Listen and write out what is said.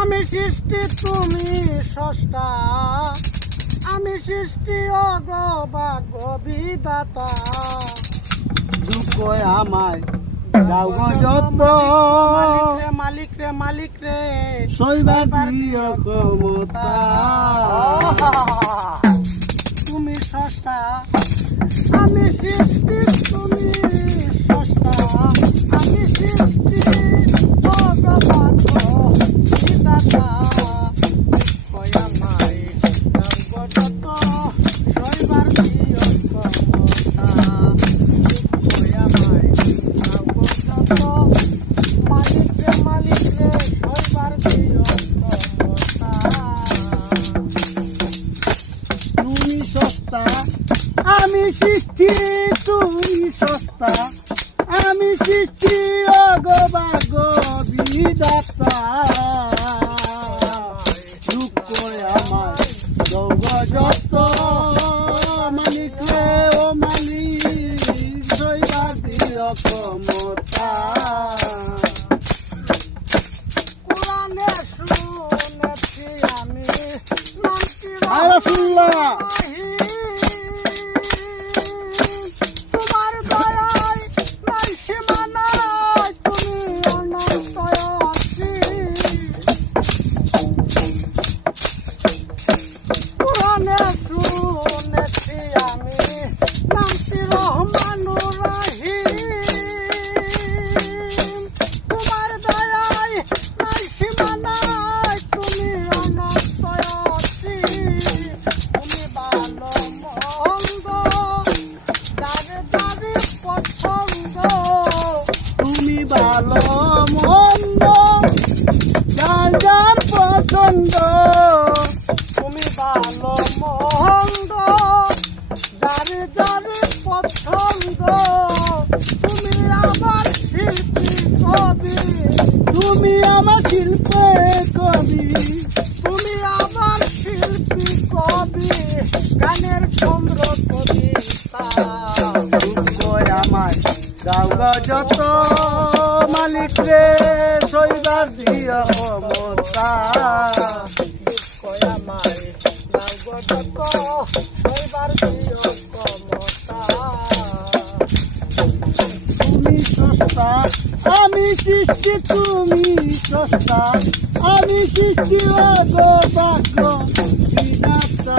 আমি সৃষ্টি তুমি স্রষ্টা, আমি সৃষ্টি অগভাগ্য বিধাতা। দুঃখ আমায় দাও গো যত, মালিক রে মালিক রে সইবার দিও ক্ষমতা। তুমি স্রষ্টা, আমি সৃষ্টি তুমি স্রষ্টা, আমি সৃষ্টি অগভাগ্য বিধাতা। কই আমায় দাও গো যত, সইবার দিও ক্ষমতা। কই আমায় দাও গো যত, মালিক রে সইবার দিও ক্ষমতা। তুমি সস্তা, আমি সৃষ্টি, তুমি সস্তা, আমি সৃষ্টি অগভাগ্য বিধাতা। দুঃখ আমায় দাও গো যত, মালিক রে ও মালিক, সইবার দিও ক্ষমতা। কোরআনে শুনেছি আমি নামটি আয় রাসূলুল্লাহ। তোমার দয়ায় নাই সীমানা, তুমি অনন্ত অসীম। কোরআনে শুনেছি আমি নামটি রহমানুর রহিম। তোমার দয়ায় নাই সীমানা, তুমি অনন্ত অসীম। তুমি ভালো মন্দ যারে যারে পছন্দ, তুমি ভালো মন্দ যার যার পছন্দ। তুমি ভালো মন্দ যারে যারে পছন্দ। তুমি আমার শিল্পী কবি, তুমি আমার শিল্পে কবি, তুমি আমার শিল্পী কবি, গানের চন্দ্র কবিতা। দুঃখ আমায় দাও গো যত, মালিক রে সইবার দিও ক্ষমতা। দুঃখ আমায় দাও গো যত, সইবার দিও ক্ষমতা। তুমি সস্তা, আমি সৃষ্টি, তুমি সস্তা, আমি সৃষ্টি অগভাগ্য বিধাতা।